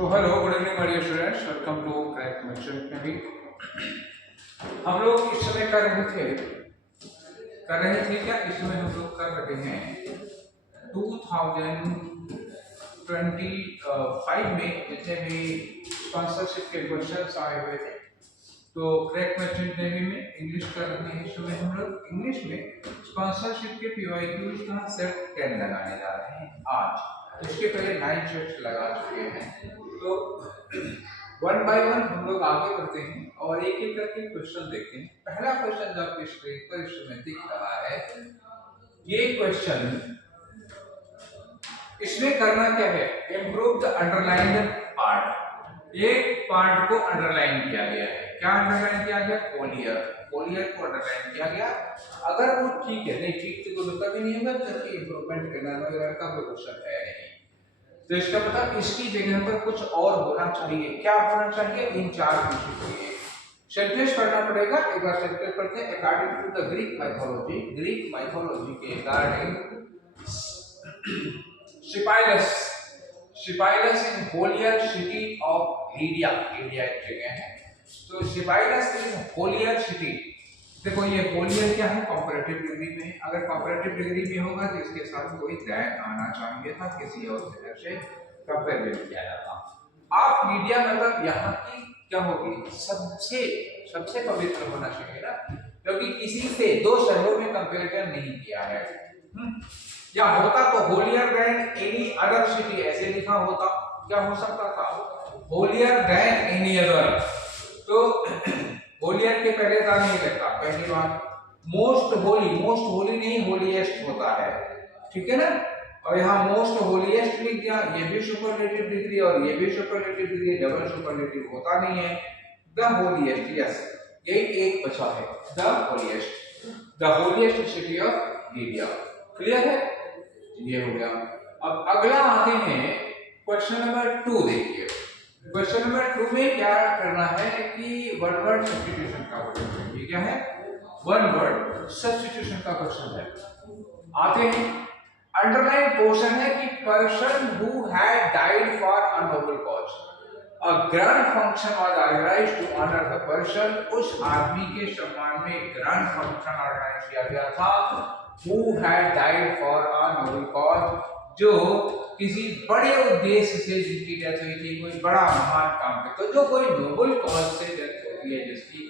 So hello, good evening my dear students, welcome to Crack Mention Navy। हम लोग इस समय कर रहे थे क्या इस समय हम लोग कर रहे हैं 2025 में जितने भी स्पॉन्सरशिप के क्वेश्चंस आए हुए थे, तो क्रैक मर्चेंट नेवी में इंग्लिश कर रहे हैं। इस समय हम लोग इंग्लिश में स्पॉन्सरशिप के पीवाईक्यूज का सेट 10 लगाने जा रहे हैं आज। इसके पहले 9 सेट्स लगा चुके हैं, तो 1 बाय 1 हम लोग आगे बढ़ते हैं और एक एक करके क्वेश्चन देखते हैं। पहला क्वेश्चन जो आपकी स्क्रीन पर इस समय दिख रहा है, ये क्वेश्चन इसमें करना क्या है, इम्प्रूव द अंडरलाइंड पार्ट। एक पार्ट को अंडरलाइन किया गया है। क्या अंडरलाइन किया गया? कोलियर को अंडरलाइन किया गया। अगर वो ठीक है, नहीं ठीक तो कोई भी नहीं होगा, जबकि इंप्रूवमेंट करना वगैरह का कोई क्वेश्चन है नहीं, तो इसका मतलब इसकी जगह पर कुछ और होना चाहिए। क्या होना चाहिए? इन चार चीजों के लिए सेंटेंस पढ़ना पड़ेगा। एक बार सेंटेंस पढ़ते हैं। According to the Greek mythology के according Sipylus in Holier city of Lydia एक जगह है, तो Sipylus in Holier city। देखो ये होलियर क्या है? कंपैरेटिव डिग्री में। अगर कंपैरेटिव डिग्री में होगा तो इसके साथ कोई दैट आना चाहिए था, किसी और तरह से कंपेयर किया जाता। आप लीडिया मतलब यहाँ की क्या होगी? सबसे पवित्र होना चाहिए ना, क्योंकि किसी से दो शहरों में कंपैरिजन नहीं किया है। या होता तो holier then any other city, ऐसे लिखा होता। क्या हो सकता था? Holier then any other. तो होलियर के पहले था नहीं लगता, पहली बार। मोस्ट होली नहीं, होलीएस्ट होता है, ठीक है ना। और यहाँ मोस्ट होलीएस्ट लिख दिया, ये भी सुपरलेटिव डिग्री और ये भी सुपरलेटिव डिग्री, डबल सुपरलेटिव होता नहीं है। द होलीएस्ट, यस, यही एक बचा है, the holiest city of Lydia. Clear है? ये हो गया। अब अगला आते हैं क्वेश्चन नंबर 2। देखिए क्वेश्चन नंबर 2 में क्या करना है कि वन वर्ड सब्स्टिट्यूशन का क्वेश्चन है। ये क्या है? वन वर्ड सब्स्टिट्यूशन का क्वेश्चन है। आते हैं, अंडरलाइन पोर्शन है कि person who had died for a noble cause, a grand function was organised to honour the person. उस आदमी के सम्मान में ग्रैंड फंक्शन ऑर्गेनाइज किया गया था who had died for a noble cause, जो किसी बड़े उद्देश्य से जिनकी डेथ हुई थी, कोई बड़ा महान काम पे। तो जो कोई नोबल कॉज से डेथ होती है, जिसकी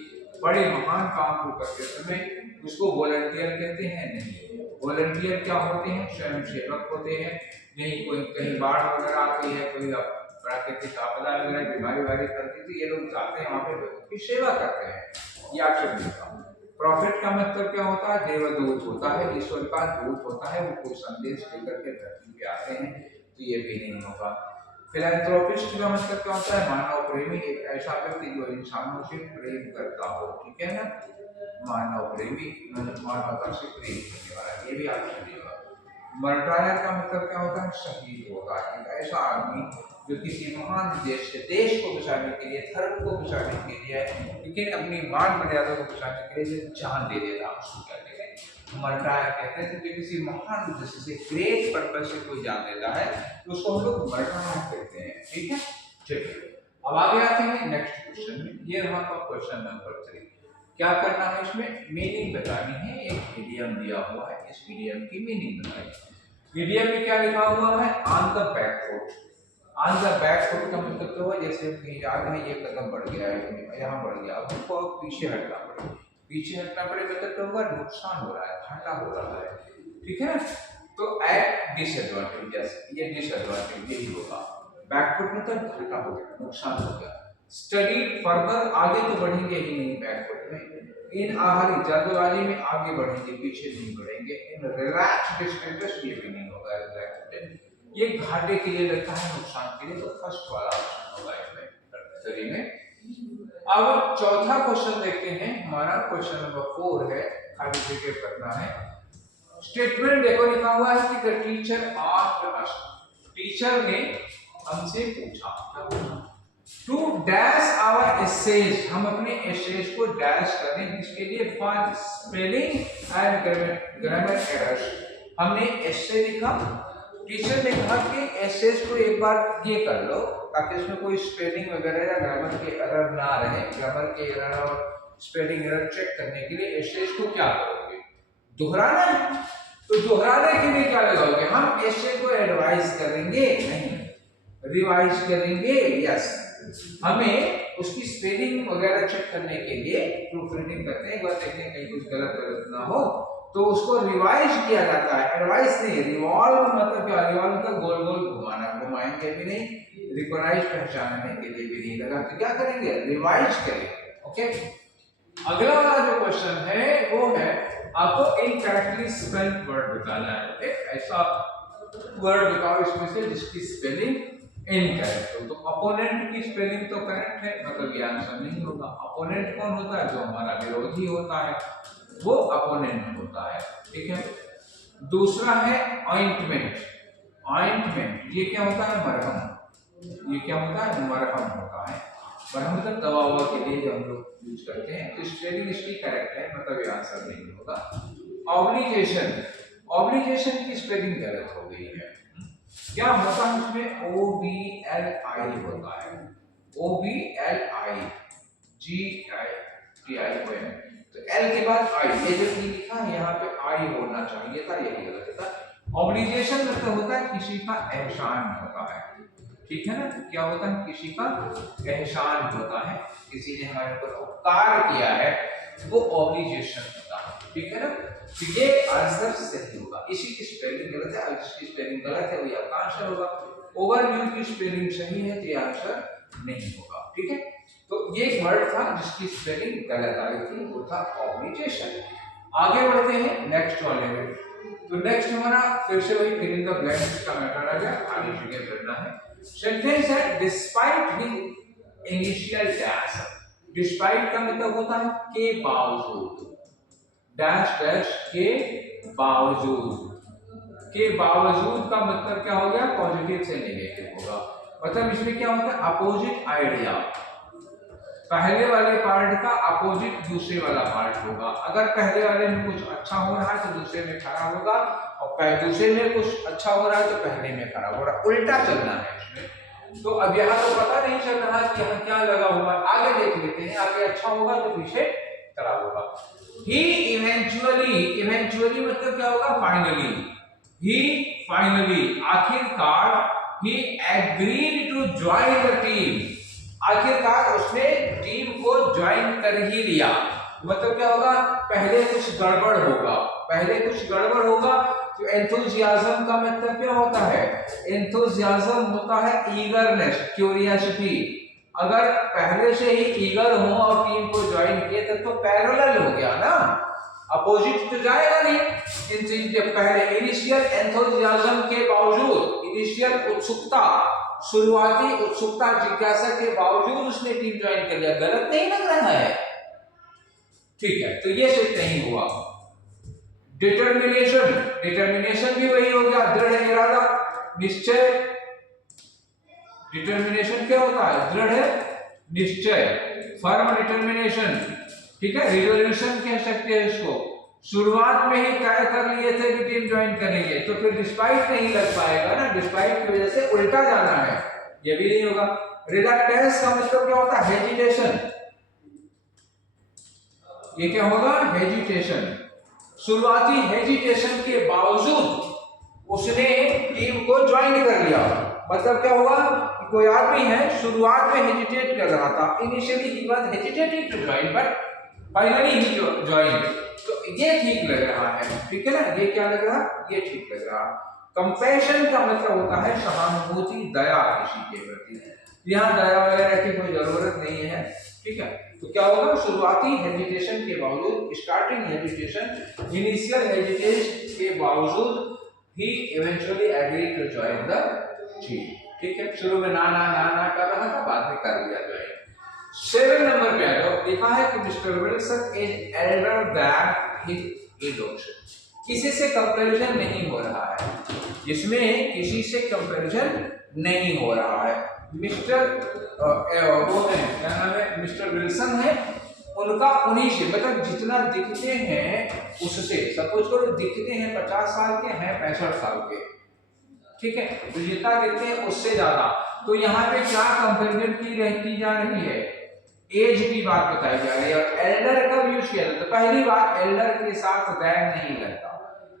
बड़े महान काम को करते समय, उसको वॉलंटियर कहते हैं। नहीं, वॉलंटियर क्या होते हैं? स्वयंसेवक होते हैं। नहीं, कोई कहीं बाढ़ वगैरह आती है, कोई प्राकृतिक आपदा वगैरह बीमारी करती थी, ये लोग जाते हैं वहां पे लोगों की सेवा करते हैं। ये अक्षर लिखा। प्रॉफिट का मतलब क्या होता है? देवदूत होता है, ईश्वर का दूत होता है, वो कोई संदेश लेकर के धरती पे आते हैं, तो ये भी नहीं होगा। फिलैंथ्रोपिस्ट का मतलब क्या होता है? मानव प्रेमी, एक ऐसा व्यक्ति जो इंसानों से प्रेम करता हो, ठीक है ना। मानव प्रेमी, मानवता से प्रेम करने वाला, ये भी आप सुनिएगा। मर्टायर का मतलब क्या होता है? शहीद होगा, एक ऐसा आदमी जो किसी महान देश को बचाने के लिए, धर्म को बचाने के लिए, लेकिन अपनी मान मर्यादा को बचाने के लिए जान दे देता, उसको कहते हैं मर्टायर कहते हैं। क्योंकि किसी महान उद्देश्य से, ग्रेट पर्पस से कोई जान देता है, तो उसको हम लोग मर्टायर कहते हैं, ठीक है। चलिए अब आगे आते हैं नेक्स्ट क्वेश्चन में। ये रहा आपका क्वेश्चन नंबर 3। क्या करना है? इसमें मीनिंग बतानी है। एक इडियम दिया हुआ है, इस इडियम की मीनिंग बताइए। इडियम में क्या लिखा हुआ है? On the back foot. On the back foot का मतलब तो है जैसे कहीं जा रहे हैं, ये कदम बढ़ गया है, यहाँ बढ़ गया, अब हमको पीछे हटना पड़े। पीछे हटना पड़े मतलब तो होगा नुकसान हो रहा है, घाटा हो रहा है, ठीक है। तो एट डिसएडवांटेज, ये डिसएडवांटेज यही होगा। बैक फुट मतलब घाटा हो गया, नुकसान हो गया। स्टडी फर्दर, आगे तो बढ़ेंगे ही नहीं बैक फुट में। इन आहारी, जल्दबाजी में आगे बढ़ेंगे, पीछे नहीं बढ़ेंगे। इन रिलैक्स्ड स्टेटस, ये भी नहीं होगा रिलैक्स्ड, ये घाटे के लिए लगता है, नुकसान के लिए। तो फर्स्ट वाला ऑप्शन होगा इसमें सही में। अब चौथा क्वेश्चन देखते हैं। हमारा क्वेश्चन नंबर 4 है, खाली जगह करना है। स्टेटमेंट देखो लिखा हुआ है कि the teacher asked us, teacher ने हमसे पूछा टू डैश आवर एसेज, हम अपने एसेज को डैश करें, इसके लिए for spelling and grammar errors. हमने एसे लिखा टीचर ने कहा कि एसेज को एक बार ये कर लो ताकि इसमें कोई स्पेलिंग वगैरह या ग्रामर के एरर ना रहे। ग्रामर के एरर और स्पेलिंग एरर चेक करने के लिए एसेज को क्या करोगे, दोहराना है। तो दोहराने के लिए क्या लगाओगे, हम एसे को एडवाइज करेंगे नहीं, रिवाइज करेंगे। यस, हमें उसकी स्पेलिंग वगैरह चेक करने के लिए प्रूफ रीडिंग करते हैं, एक बार देखते हैं कहीं कुछ गलत ना हो, तो उसको रिवाइज किया जाता है। एडवाइस नहीं, रिवॉल्व मतलब क्या, रिवॉल्व मतलब गोल गोल घुमाना, घुमाएंगे भी नहीं, रिकॉग्नाइज पहचानने के लिए भी नहीं लगा, तो क्या करेंगे, रिवाइज करेंगे। ओके, अगला वाला जो क्वेश्चन है वो है आपको इनकरेक्टली स्पेल्ड वर्ड बताना है। एक ऐसा वर्ड बताओ इसमें से जिसकी स्पेलिंग इनकरेक्ट हो। तो अपोनेंट की स्पेलिंग तो करेक्ट है, मतलब ये आंसर नहीं होगा। अपोनेंट कौन होता है, जो हमारा विरोधी होता है वो अपोनेंट होता है। ठीक है, दूसरा है ऑइंटमेंट। ऑइंटमेंट ये क्या होता है, मरहम। ये क्या होता है, मरहम होता है। मरहम मतलब दवा ववा के लिए जो हम लोग यूज करते हैं। तो स्पेलिंग इसकी करेक्ट है, मतलब ये आंसर नहीं होगा। ऑब्लिगेशन, ऑब्लिगेशन की स्पेलिंग गलत हो गई है। क्या होता है इसमें, OBLI होता है, OBLI GITI। तो L के बाद I, ये जो E लिखा है यहाँ पे I होना चाहिए था, यही गलत था। ऑब्लिगेशन मतलब होता है किसी का एहसान होता है। ठीक है ना, क्या होता है, किसी का एहसान होता है, किसी ने हमारे ऊपर उपकार किया है, वो ऑब्लिगेशन होता है। ठीक है ना, तो ये आंसर सही होगा। इसी की स्पेलिंग गलत है, जिसकी स्पेलिंग गलत है वो आपका आंसर होगा। ओवरव्यू की स्पेलिंग सही है तो ये आंसर नहीं होगा। ठीक है, तो ये एक वर्ड था जिसकी स्पेलिंग गलत आई थी, वो था ऑब्लिगेशन। आगे बढ़ते हैं नेक्स्ट वाले में। तो नेक्स्ट हमारा फिर से वही फिल इन द ब्लैंक्स का मैटर आ गया, खाली जगह भरना है। सेंटेंस है despite his initial dash. Despite का मतलब होता है के बावजूद, डैश डैश के बावजूद। के बावजूद का मतलब क्या हो गया, पॉजिटिव से नेगेटिव होगा। मतलब इसमें क्या होता है, अपोजिट आइडिया। पहले वाले पार्ट का अपोजिट दूसरे वाला पार्ट होगा। अगर पहले वाले में कुछ अच्छा हो रहा है तो दूसरे में खराब होगा, और दूसरे में कुछ अच्छा हो रहा है तो पहले में खराब हो रहा है, उल्टा चलना है इसमें। तो अब यहाँ तो पता नहीं चल रहा है कि यहाँ क्या लगा हुआ है, आगे देख लेते हैं। आगे अच्छा होगा तो पीछे खराब होगा। ही इवेंचुअली, इवेंचुअली मतलब क्या होगा, फाइनली। ही फाइनली, आखिरकार, he agreed to join the team. आखिरकार उसने टीम को ज्वाइन कर ही लिया। मतलब क्या होगा, पहले कुछ गड़बड़ होगा, पहले कुछ गड़बड़ होगा। तो एंथुसियाज्म का मतलब क्या होता है, एंथुसियाज्म होता है ईगरनेस, क्यूरियोसिटी। अगर पहले से ही ईगर हो और टीम को ज्वाइन किए तब तो पैरेलल हो गया ना, अपोजिट तो जाएगा नहीं। इन चीज के पहले इनिशियल एंथुसियाज्म के बावजूद, इनिशियल उत्सुकता, शुरुआती उत्सुकता जिज्ञासा के बावजूद उसने टीम ज्वाइन कर लिया, गलत नहीं लग रहा है। ठीक है, तो ये सिर्फ नहीं हुआ। डिटर्मिनेशन, डिटर्मिनेशन भी वही हो गया, दृढ़ इरादा, निश्चय। डिटर्मिनेशन क्या होता है, दृढ़ निश्चय, फर्म डिटर्मिनेशन। ठीक है, रिजोल्यूशन कह सकते हैं इसको। शुरुआत में ही तय कर लिए थे कि टीम ज्वाइन करेंगे, तो फिर डिस्पाइट नहीं लग पाएगा ना, डिस्पाइट की वजह से उल्टा जाना है, ये भी नहीं होगा। रिलक्टेंस का मतलब क्या होता है, हेजिटेशन। ये क्या होगा, हेजिटेशन। शुरुआती हेजिटेशन के बावजूद उसने टीम को ज्वाइन कर लिया। मतलब क्या होगा, कोई आदमी है शुरुआत में हेजिटेट कर रहा था, initially he was hesitating to join but finally he join. तो ये ठीक लग रहा है, ठीक है ना, ये क्या लग रहा, ये ठीक लग रहा। कंपैशन का मतलब होता है सहानुभूति, दया किसी के प्रति। यहाँ दया वगैरह की कोई जरूरत नहीं है। ठीक है, तो क्या होगा, शुरुआती हेजिटेशन के बावजूद, स्टार्टिंग हेजिटेशन, इनिशियल हेजिटेशन के बावजूद he eventually agreed to join the team. ठीक है, शुरू में ना ना ना ना कर रहा था, बाद में कर लिया ज्वाइन। 7 नंबर पे आ जाओ, लिखा है कि mister Wilson is elder than his age. किसी से कंपैरिजन नहीं हो रहा है, इसमें किसी से कंपैरिजन नहीं हो रहा है। मिस्टर वो है, क्या नाम है, मिस्टर विल्सन है, उनका उन्हीं से, मतलब जितना दिखते हैं उससे। सपोज करो दिखते हैं 50 साल के, हैं 65 साल के। ठीक है, तो जितना देखते हैं उससे ज्यादा। तो यहाँ पे क्या कंपेरिजन की रहती जा रही है, एज की बात बताई जा रही है। और एल्डर कब यूज किया जाता है? पहली बात, एल्डर के साथ दैन नहीं लगता,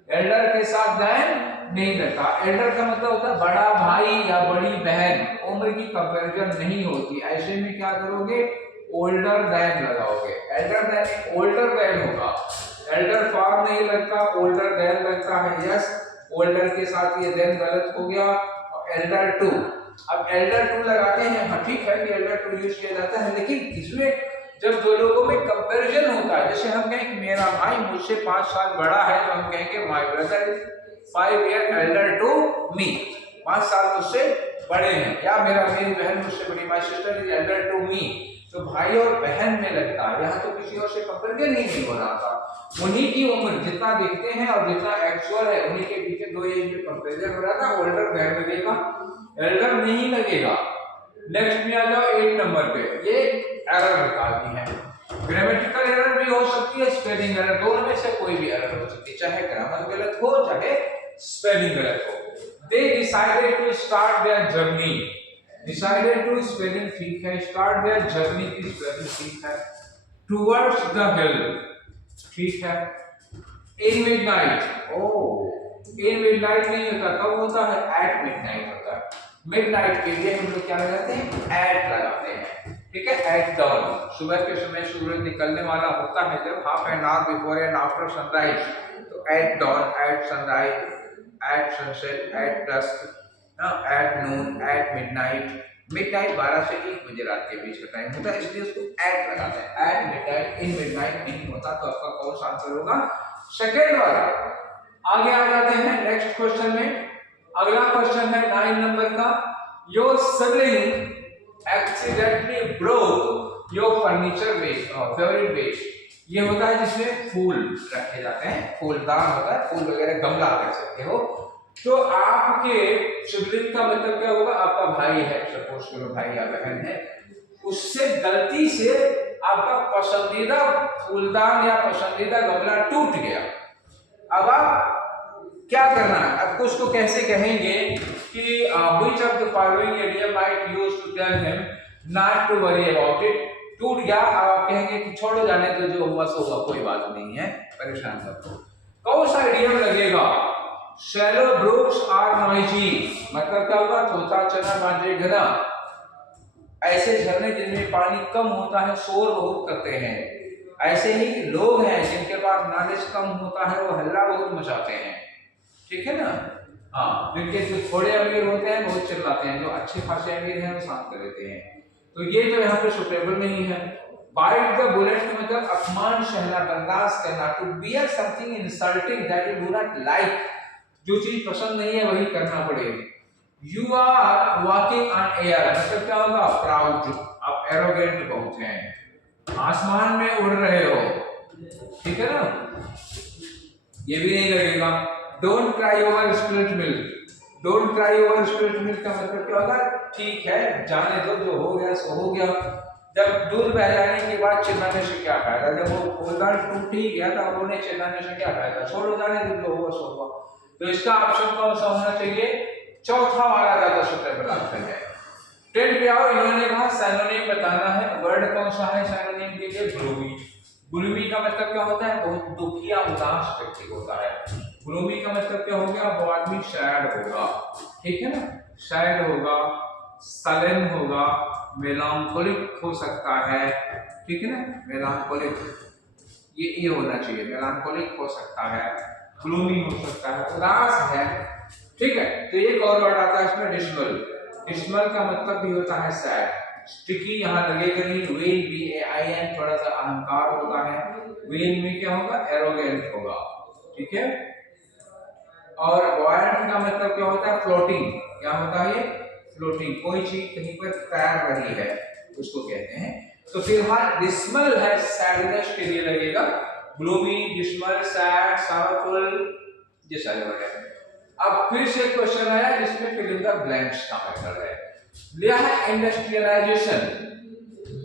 एल्डर के साथ दैन नहीं लगता। एल्डर का मतलब होता है बड़ा भाई या बड़ी बहन, उम्र की कंपैरिजन नहीं होती। ऐसे में क्या करोगे, ओल्डर देन लगाओगे। एल्डर देन ओल्डर देन होगा, एल्डर फॉर नहीं लगता, ओल्डर देन लगता है। यस, ओल्डर के साथ ये देन गलत हो गया। एल्डर टू, अब एल्डर टू लगाते हैं, हाँ ठीक है कि एल्डर टू यूज किया जाता है, लेकिन इसमें जब दो लोगों में कंपैरिजन होता है, जैसे हम कहें कि मेरा भाई मुझसे 5 साल बड़ा है, तो हम कहेंगे my brother is 5 year elder to me, 5 साल मुझसे बड़े हैं। या मेरी बहन मुझसे बड़ी, my sister is elder to me, तो भाई और बहन में लगता है। यहाँ तो किसी और से कंपैरिजन ही नहीं हो रहा था, उन्हीं की उम्र जितना देखते हैं और जितना एक्चुअल है उन्हीं के पीछे दो एज में कंपैरिजन हो रहा था। ओल्डर देन लगेगा, एल्डर नहीं लगेगा। नेक्स्ट में आ जाओ 8 नंबर पे, ये एरर निकालनी है। ग्रामेटिकल एरर भी हो सकती है, स्पेलिंग एरर, दोनों में से कोई भी एरर हो सकती है, चाहे ग्रामर गलत हो चाहे स्पेलिंग गलत हो। They decided to start their journey, decided to spelling ठीक है, start their journey की स्पेलिंग ठीक है, towards the hill ठीक है, in midnight, in midnight नहीं होता, कब होता है, at midnight होता है। मिडनाइट के लिए हम लोग क्या लगाते हैं, एट लगाते हैं, ठीक है, एट dawn, सुबह के समय सूरज निकलने वाला होता है जब, half an hour before and after sunrise, तो at dawn, at sunrise, at sunset, at dusk, at noon, at midnight. Midnight 12 से 1 बजे रात के बीच का टाइम होता है, इसलिए उसको एट लगाते हैं। एट मिडनाइट, इन मिडनाइट नहीं होता, तो आपका कौन सा आंसर होगा, सेकंड वाला। आगे आ जाते हैं नेक्स्ट क्वेश्चन में। अगला क्वेश्चन है 9 नंबर का, your sibling accidentally broke your furniture vest, favourite vest. ये होता है जिसमें फूल रखे जाते हैं, फूलदान होता है, फूल वगैरह गमला कह सकते हो। तो आपके सिबलिंग का मतलब क्या होगा, आपका भाई है, सपोज करो भाई या बहन है, उससे गलती से आपका पसंदीदा फूलदान या पसंदीदा गमला टूट गया। अब आप क्या करना है, आपको उसको कैसे कहेंगे कि which of the following idiom might use to tell him not to worry about it। टूट गया, आप कहेंगे कि छोड़ो जाने तो, जो हुआ सो हुआ, कोई बात नहीं है, परेशान मत हो। कौन सा idiom लगेगा, shallow brooks are noisy, मतलब क्या होगा, तोता चना मांझे घना। ऐसे झरने जिनमें पानी कम होता है शोर बहुत करते हैं। ऐसे ही लोग हैं जिनके पास नॉलेज कम होता है वो हल्ला बहुत मचाते हैं, ठीक है ना। हाँ, जिनके जो थोड़े अमीर होते हैं बहुत चिल्लाते हैं, जो अच्छे खासे अमीर हैं वो शांत कर देते हैं। तो ये तो यहाँ पे सुटेबल नहीं है। बाइट द बुलेट का मतलब अपमान सहना, बर्दाश्त करना, to bear something insulting that you do not like, जो चीज पसंद नहीं है वही करना पड़ेगा। You are walking on air, मतलब क्या होगा, प्राउड, आप एरोगेंट बहुत हैं, आसमान में उड़ रहे हो, ठीक है ना, ये भी नहीं लगेगा। Don't cry over spilled milk, don't cry over spilled milk का मतलब क्या होगा, ठीक है जाने दो, जो हो गया सो हो गया। जब दूध बह जाने के बाद चिल्लाने से क्या फायदा, जब वो फूलदान टूट ही गया था उन्होंने चिल्लाने से क्या फायदा, छोड़ो जाने दो, जो हुआ सो हुआ। तो इसका ऑप्शन कौन सा होना चाहिए, चौथा वाला ज्यादा सुटेबल ऑप्शन है। 10 पे आओ, इन्होंने कहा सिनोनिम बताना है, वर्ड कौन सा है सिनोनिम के लिए, ग्लूमी। ग्लूमी का मतलब क्या होता है, बहुत दुखी या उदास व्यक्ति होता है। ग्लूमी का मतलब क्या हो गया, वो आदमी सैड होगा, ठीक है ना, सैड होगा, सलन होगा, मेलांकोलिक हो सकता है, ठीक है ना, मेलांकोलिक, ये होना चाहिए, मेलांकोलिक हो सकता है, ग्लूमी हो सकता है, उदास है, ठीक है। तो एक और वर्ड आता है इसमें, डिस्मल। डिस्मल का मतलब भी होता है सैड। स्टिकी यहाँ लगेगा नहीं, वेन, VAIN, थोड़ा सा अहंकार होता है, वेन में क्या होगा, एरोगेंट होगा, ठीक है। और बॉयंट का मतलब क्या होता है, फ्लोटिंग, क्या होता है ये, फ्लोटिंग, कोई चीज कहीं पर तैर रही है उसको कहते हैं। तो फिलहाल डिस्मल है, सैडनेस के लिए लगेगा, ग्लूमी, डिस्मल, सैड, सॉरफुल, ये सारे वर्ड हैं। अब फिर से क्वेश्चन आया जिसमें फिल इन द ब्लैंक्स का मेथड है, लिया है industrialisation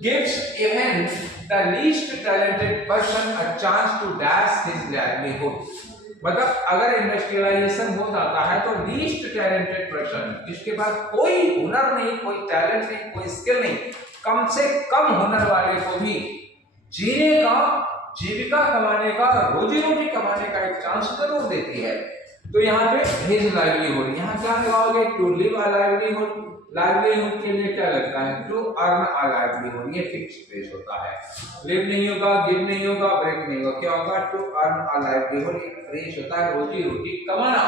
gives even the least talented person a chance to dash his livelihood. मतलब अगर इंडस्ट्रियलाइजेशन हो जाता है तो लीस्ट टैलेंटेड पर्सन, जिसके पास कोई हुनर नहीं, कोई टैलेंट नहीं, कोई स्किल नहीं, कम से कम हुनर वाले को भी जीने का, जीविका कमाने का, रोजी रोटी कमाने का एक चांस जरूर देती है। तो यहाँ पे हिज लाइवलीहुड, यहाँ क्या लगाओगे, to live a livelihood. Livelihood के लिए क्या लगता है, टू अर्न अ लाइवलीहुड, ये फिक्स फ्रेज होता है। लिव नहीं होगा, गिव नहीं होगा, ब्रेक नहीं होगा, क्या होगा, टू अर्न अ लाइवलीहुड, एक फ्रेज होता है रोजी रोटी कमाना।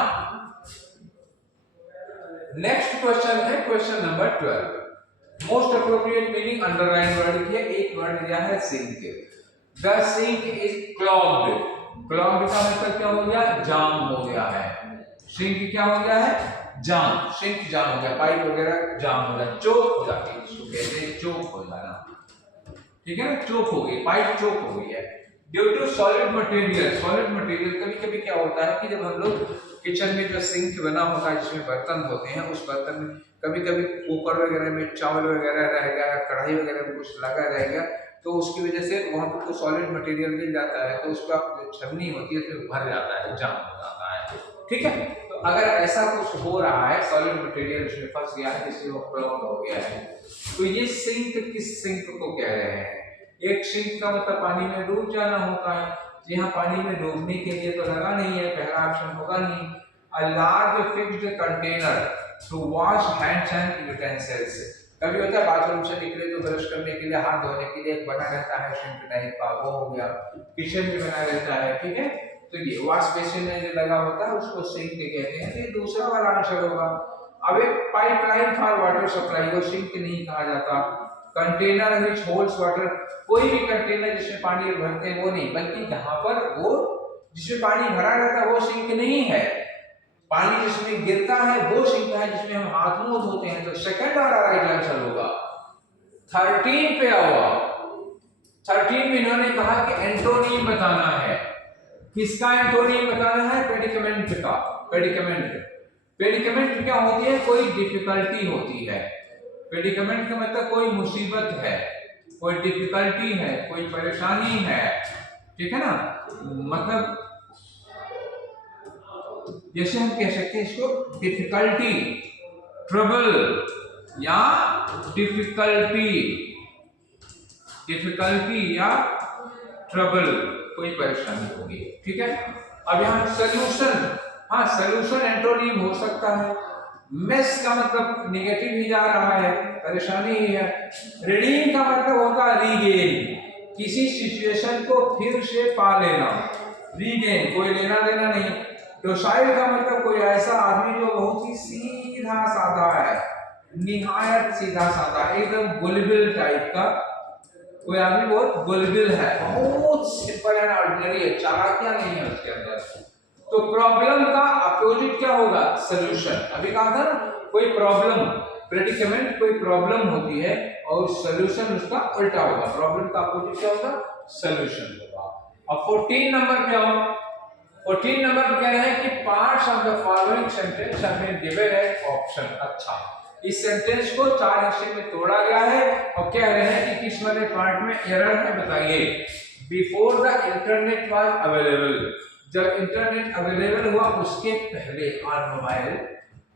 नेक्स्ट क्वेश्चन है question number 12। Most appropriate meaning underline word की है, एक वर्ड दिया है sink. The sink is clogged. Clogged का मतलब क्या हो गया, जाम हो गया है। सिंक क्या हो गया है, जाम, सिंक जाम हो गया, पाइप वगैरह जाम हो गया, चोक हो जाती है, इसको कहते हैं चोक हो जाना, ठीक है ना, चोक हो गई, पाइप चोक हो गई है due to solid material. Solid material कभी कभी क्या होता है कि जब हम लोग किचन में जो सिंक बना होता है जिसमें बर्तन होते हैं, उस बर्तन में कभी कभी कुकर वगैरह में चावल वगैरह रह गया, कढ़ाई वगैरह में कुछ लगा रहेगा, तो उसकी वजह से वहां पर कुछ सॉलिड मटेरियल मिल जाता है, तो उसका छलनी होती है उसमें भर जाता है, जाम हो जाता है, ठीक है। तो अगर ऐसा कुछ हो रहा है, सॉलिड मटेरियल उसमें फंस गया है, जिससे वो क्लॉग हो गया है, तो ये सिंक किस सिंक को कह रहे हैं। एक सिंक का मतलब पानी में डूब जाना होता है, यहाँ पानी में डूबने के लिए तो लगा नहीं है, पहला ऑप्शन होगा नहीं। A large fixed container to wash hands and utensils. कभी होता है बाथरूम से निकले तो ब्रश करने के लिए, हाथ धोने के लिए एक बना रहता है सिंक टाइप का, वो हो गया। किचन में बना रहता है, ठीक है, तो ये वॉश बेसिन में जो लगा होता है उसको सिंक कहते हैं। ये दूसरा वाला आंसर होगा। अब एक पाइपलाइन फॉर वाटर सप्लाई, वो सिंक नहीं कहा जाता। कंटेनर विच होल्ड्स वाटर, कोई भी कंटेनर जिसमें पानी भरते हैं वो नहीं, बल्कि जहां पर वो जिसमें पानी भरा रहता है वो सिंक नहीं है, पानी जिसमें गिरता है वो सिंक है, जिसमें हम हाथ मुंह धोते हैं। तो सेकंड वाला राइट आंसर होगा। 13 पे आओ। 13 में इन्होंने कहा कि एंटोनिम बताना है। किसका एंटोनिम बताना है, प्रेडिकमेंट का। प्रेडिकमेंट, प्रेडिकमेंट क्या होती है, कोई डिफिकल्टी होती है। प्रेडिकमेंट का मतलब कोई मुसीबत है, कोई डिफिकल्टी है, कोई परेशानी है, ठीक है ना। मतलब जैसे हम कह सकते हैं इसको डिफिकल्टी, ट्रबल या डिफिकल्टी, डिफिकल्टी या ट्रबल, कोई परेशानी होगी, ठीक है। अब यहाँ सोल्यूशन, हाँ सोल्यूशन एंटोनिम हो सकता है। मेस का मतलब नेगेटिव ही जा रहा है, परेशानी ही है। रिडीम का मतलब होगा रीगेन, किसी सिचुएशन को फिर से पा लेना, रीगेन, कोई लेना देना नहीं। डोसाइल का मतलब कोई ऐसा आदमी जो बहुत ही सीधा साधा है, निहायत सीधा साधा, एकदम गुलबिल टाइप का, कोई आदमी बहुत गुलबिल है, बहुत सिंपल एंड ऑर्डिनरी है, चालाकियां नहीं है उसके अंदर। तो प्रॉब्लम का अपोजिट क्या होगा, सॉल्यूशन। अभी कहा था ना, कोई प्रॉब्लम, प्रेडिकमेंट कोई प्रॉब्लम होती है और सॉल्यूशन उसका उल्टा होगा। प्रॉब्लम का अपोजिट क्या होगा, सॉल्यूशन होगा। अब 14 नंबर पे आओ। 14 नंबर पे कह रहे हैं कि parts of the following sentence have been given as option. अच्छा, इस सेंटेंस को 4 हिस्से में तोड़ा गया है और कह रहे हैं कि किस वाले पार्ट में एरर है, बताइए। Before the internet was available, जब इंटरनेट अवेलेबल हुआ उसके पहले, ऑन मोबाइल,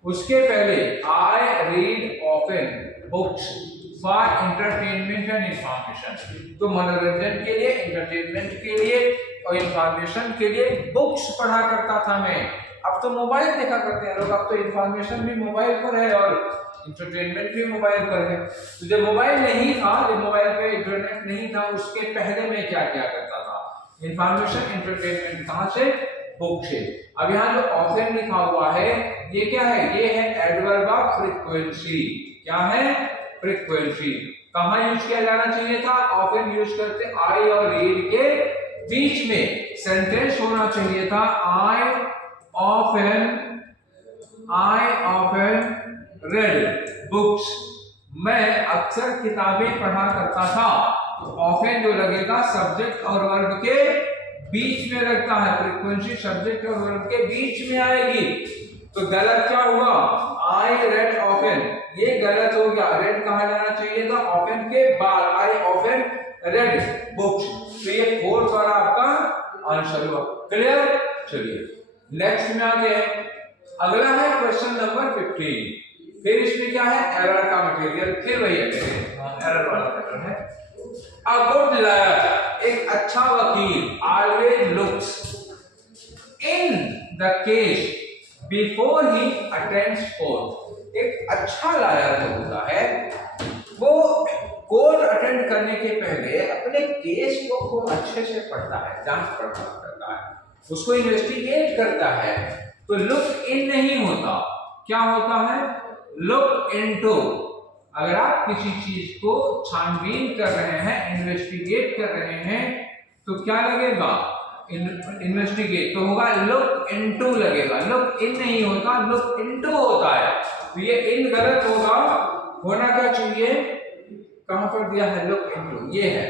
उसके पहले I read often books for entertainment and information. तो मनोरंजन के लिए, एंटरटेनमेंट के लिए और इंफॉर्मेशन के लिए बुक्स पढ़ा करता था मैं। अब तो मोबाइल देखा करते हैं लोग, अब तो इंफॉर्मेशन भी मोबाइल पर है और इंटरटेनमेंट भी मोबाइल पर है। तो जब मोबाइल नहीं था, जब मोबाइल पे इंटरनेट नहीं था, उसके पहले मैं क्या क्या करता था, इंफॉर्मेशन एंटरटेनमेंट, कहां से, बुक से। अब यहाँ जो ऑफन लिखा हुआ है ये क्या है, ये है एडवर्ब ऑफ फ्रीक्वेंसी। क्या है, फ्रीक्वेंसी। कहां यूज किया जाना चाहिए था, ऑफन यूज करते आई और रीड के बीच में सेंटेंस होना चाहिए था, आई ऑफन रेड बुक्स। मैं अक्सर किताबें पढ़ा करता था। ऑफन जो लगेगा सब्जेक्ट और वर्ब के बीच में लगता है, फ्रीक्वेंसी सब्जेक्ट और वर्ब के बीच में आएगी। तो गलत क्या हुआ, आई रेड ऑफन, ये गलत हो गया। रेड कहा जाना चाहिए था ऑफन के बाद, आई ऑफन रेड बुक्स। तो ये फोर्थ वाला आपका आंसर हुआ। क्लियर, चलिए नेक्स्ट में आते हैं, अगला है क्वेश्चन नंबर 15। फिर इसमें क्या है, एरर का मटेरियल, फिर वही एरर वाला पैटर्न है। अ गुड लॉयर, एक अच्छा वकील, always looks in the case before he attends court. एक अच्छा लॉयर जो होता है वो कोर्ट अटेंड करने के पहले अपने केस को खूब अच्छे से पढ़ता है, जांच पड़ताल करता है, उसको इन्वेस्टिगेट करता है। तो लुक इन नहीं होता, क्या होता है, लुक इनटू। अगर आप किसी चीज को छानबीन कर रहे हैं, इन्वेस्टिगेट कर रहे हैं, तो क्या लगेगा, इन्वेस्टिगेट तो होगा, लुक इनटू लगेगा, लुक इन नहीं होता, लुक इनटू होता है। तो ये इन गलत होगा, होना क्या चाहिए, कहां पर दिया है, लुक इनटू, ये है,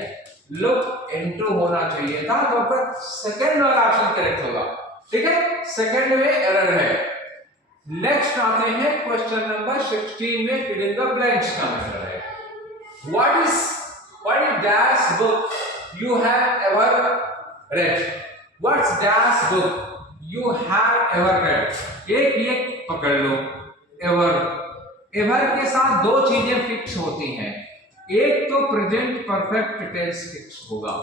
लुक इनटू होना चाहिए था, तो आपका सेकंड वाला ऑप्शन करेक्ट होगा। ठीक है, सेकंड में एरर है। नेक्स्ट आते हैं क्वेश्चन नंबर 16 में फिलिंग द ब्लैंक्स का मेथड है। What is dash book you have ever read, what's dash book you have ever read. एक ये पकड़ लो, एवर के साथ दो चीजें फिक्स होती हैं, एक तो प्रेजेंट परफेक्ट टेंस फिक्स होगा,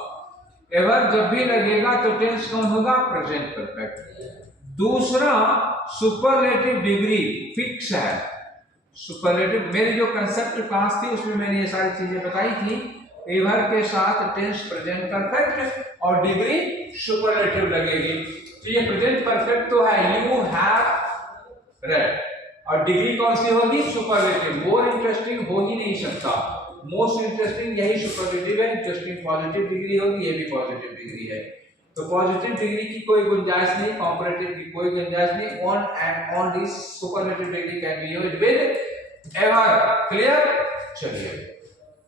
एवर जब भी लगेगा तो टेंस कौन होगा, प्रेजेंट परफेक्ट। दूसरा सुपरलेटिव डिग्री फिक्स है, सुपरलेटिव, मेरी जो कंसेप्ट क्लास थी उसमें मैंने ये सारी चीजें बताई थी, एवर के साथ टेंस प्रेजेंट परफेक्ट और डिग्री सुपरलेटिव लगेगी। तो ये प्रेजेंट परफेक्ट तो है, यू हैव रेड, और डिग्री कौन सी होगी, सुपरलेटिव। मोर इंटरेस्टिंग हो ही नहीं सकता, मोस्ट इंटरेस्टिंग यही सुपरलेटिव है, इंटरेस्टिंग पॉजिटिव डिग्री होगी, ये भी पॉजिटिव डिग्री है। तो पॉजिटिव डिग्री की कोई गुंजाइश नहीं, कंपैरेटिव की कोई गुंजाइश नहीं, on and on this superlative degree can be used with ever. Clear, चलिए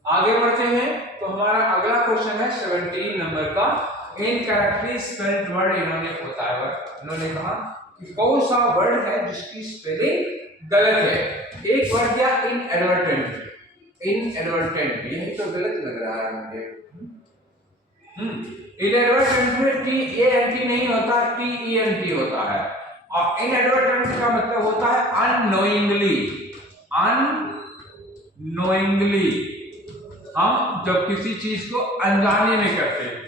आगे बढ़ते हैं। तो हमारा अगला क्वेश्चन है 17 नंबर का, इनकरेक्टली स्पेल्ड वर्ड इन्होंने बताया, इन्होंने कहा कि कौन सा वर्ड है जिसकी स्पेलिंग गलत है। एक वर्ड क्या, इनएडवर्टेंट, इनएडवर्टेंट, यही तो गलत लग रहा है मुझे। इनएडवर्टेंट में टी ए एन टी नहीं होता, टी ई एन टी होता है, और इनएडवर्टेंट का मतलब होता है अननोइंगली, अननोइंगली, हम जब किसी चीज को अनजाने में करते हैं,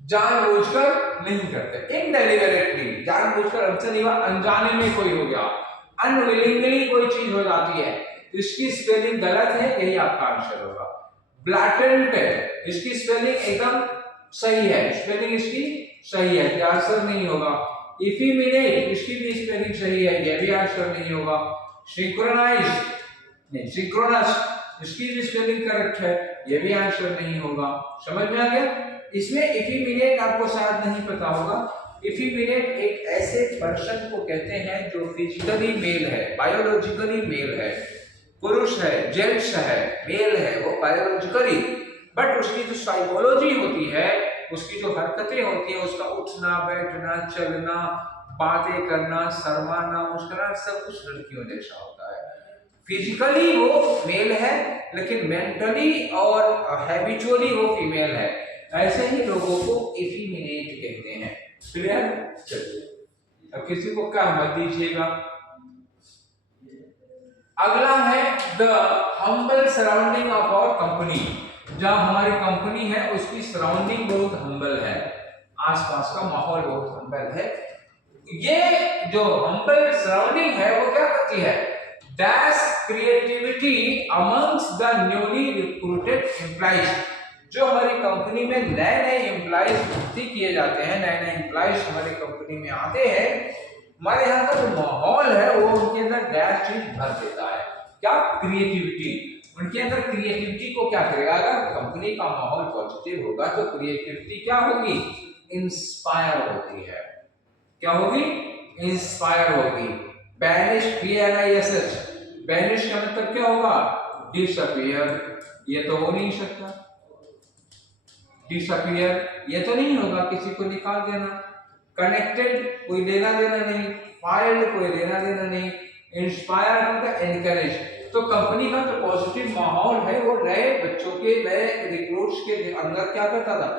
जानबूझकर नहीं करते, इनडेलिबरेटली, जानबूझकर हमसे नहीं हुआ, अनजाने में कोई हो गया, अनविलिंगली कोई चीज हो जाती है, इसकी स्पेलिंग गलत है, यही आपका आंसर होगा। ब्लैटेंट है, इसकी स्पेलिंग एकदम सही है, स्पेलिंग इसकी सही है, आंसर नहीं होगा। इफिमिनेट, इसकी भी स्पेलिंग सही है, यह भी आंसर नहीं होगा। सिंक्रोनाइज नहीं, सिंक्रोनस, इसकी भी स्पेलिंग करेक्ट है, यह भी आंसर नहीं होगा। समझ में आ गया। इसमें इफिमिनेट आपको शायद नहीं पता होगा, इफिमिनेट एक ऐसे पर्सन को कहते हैं जो फिजिकली मेल है, बायोलॉजिकली मेल है, पुरुष है, जेंट्स है, मेल है वो बायोलॉजिकली, बट उसकी जो साइकोलॉजी होती है, उसकी जो हरकतें होती है, उसका उठना बैठना चलना बातें करना शर्माना मुस्कुराना सब कुछ लड़कियों जैसा होता है। फिजिकली वो मेल है लेकिन मेंटली और हैबिचुअली वो फीमेल है। ऐसे ही लोगों को इफिमिनेट कहते हैं। क्लियर, चलिए अब किसी को क्या मत दीजिएगा। अगला है the humble surrounding of our company. जहां हमारी कंपनी है उसकी सराउंडिंग बहुत हम्बल है, आसपास का माहौल बहुत हम्बल है। ये जो हम्बल सराउंडिंग है वो क्या करती है, dash creativity amongst the newly recruited employees. जो हमारी कंपनी में नए नए एम्प्लॉइज भर्ती किए जाते हैं, नए नए एम्प्लॉइज हमारी कंपनी में आते हैं, हमारे यहाँ का जो माहौल है वो उनके अंदर डैश चीज भर देता है। क्या, क्रिएटिविटी, उनके अंदर क्रिएटिविटी को क्या करेगा, अगर कंपनी का माहौल पॉजिटिव होगा तो क्रिएटिविटी क्या होगी, इंस्पायर होती है। क्या होगी, इंस्पायर होगी। बैनिश, BANISH, बैनिश का मतलब क्या होगा, डिसअपीयर, ये तो हो नहीं सकता, डिसअपीयर ये तो नहीं होगा, किसी को निकाल देना। कनेक्टेड, कोई लेना देना नहीं, फाइल्ड, कोई लेना देना नहीं, इंस्पायर मतलब एनकरेज। तो कंपनी का जो पॉजिटिव माहौल है वो नए बच्चों के, नए रिक्रूट्स के अंदर क्या करता था,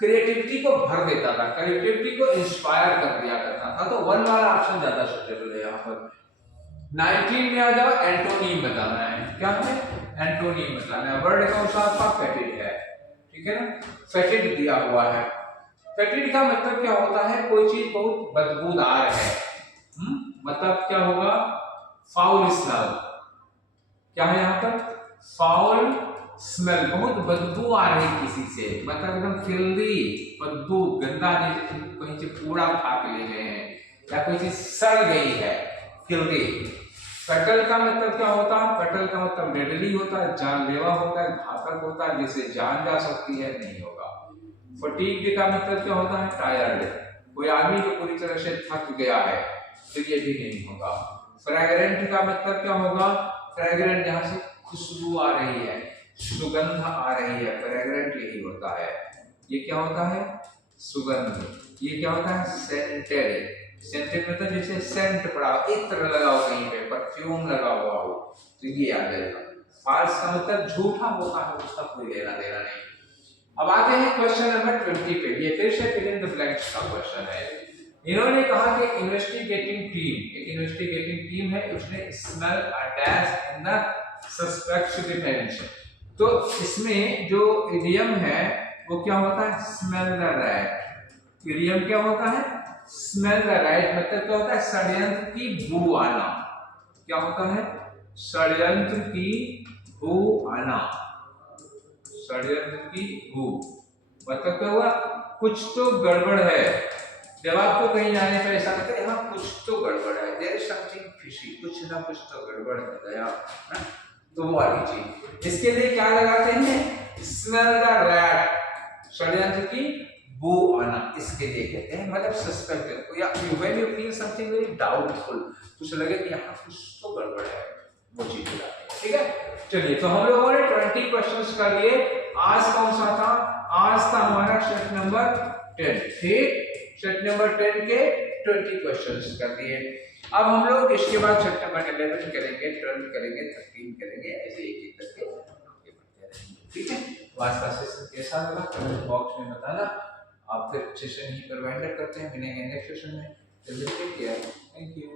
क्रिएटिविटी को भर देता था, क्रिएटिविटी को इंस्पायर कर दिया करता था। तो 1 वाला ऑप्शन ज्यादा सूटेबल है यहाँ पर। 19 में आ जाओ, एंटोनीम बताना है। क्या है? एंटोनीम बताना है। वर्ड कौन सा आपका? फेटिड है, ठीक है ना। फेटिड दिया हुआ है। फेटिड का मतलब क्या होता है? कोई चीज बहुत बदबूदार है। मतलब क्या होगा? Foul smell. क्या है यहाँ पर? फाउल स्मेल, बहुत बदबू आ रही किसी से, मतलब एकदम फिल्दी बदबू, गंदा, जैसे कहीं से कूड़ा उठा के ले गए हैं या कोई चीज सड़ गई है, फिल्दी। फटल का मतलब क्या होता है? फटल का मतलब डेडली होता है, जानलेवा होता है, घातक होता है, जिससे जान जा सकती है, नहीं होगा। फटीग का मतलब क्या होता है? टायर्ड, कोई आदमी जो पूरी तरह से थक गया है, तो ये भी नहीं होगा। फ्रेग्रेंट का मतलब क्या होगा? फ्रेग्रेंट जहां से खुशबू आ रही है, सुगंध आ रही है, फ्रेग्रेंट यही होता है। ये क्या होता है? सुगंध। ये क्या होता है? सेंटेड। सेंटेड मतलब जैसे सेंट पड़ा हो, इत्र लगा हो कहीं पे, परफ्यूम लगा हुआ हो, तो ये आ जाएगा। फाल्स का मतलब झूठा होता है, उसका कोई लेना देना नहीं। अब आते हैं क्वेश्चन नंबर 20 पे। ये फिर से फिल इन द ब्लैंक्स का क्वेश्चन है। इन्होंने कहा कि इन्वेस्टिगेटिंग टीम है, उसने smell a dash in the suspects detention. तो इसमें जो इडियम है वो क्या होता है? Smell the rat. इडियम क्या होता है? स्मेल द रैट मतलब क्या होता है? षड्यंत्र की बू आना। क्या होता है? षड्यंत्र की बू आना। षड्यंत्र की बू मतलब क्या हुआ? कुछ तो गड़बड़ है। जब आपको कहीं जाने पर ऐसा लगता है यहाँ कुछ तो गड़बड़ है, देयर इज समथिंग फिशी, कुछ ना कुछ तो गड़बड़ है गया, तो वो वाली चीज। इसके लिए क्या लगाते हैं? स्मेल द रैट, षड्यंत्र की बू आना, इसके लिए कहते हैं। मतलब सस्पेक्ट या when you feel something very doubtful, कुछ लगे कि यहाँ कुछ तो गड़बड़ है, वो चीज लगाते हैं, ठीक है। चलिए, तो हम लोगों ने 20 क्वेश्चंस कर लिए। आज कौन सा था? आज था हमारा सेट नंबर 10, ठीक। सेट नंबर 10 के 20 क्वेश्चंस कर दिए। अब हम लोग इसके बाद सेट नंबर 11 करेंगे, 12 करेंगे, 13 करेंगे, ऐसे एक एक करके, ठीक है। तो आज का सेशन कैसा लगा कमेंट बॉक्स में बताना। आप फिर सेशन ही पर वाइंड अप करते हैं, मिलेंगे नेक्स्ट सेशन में। Thank you.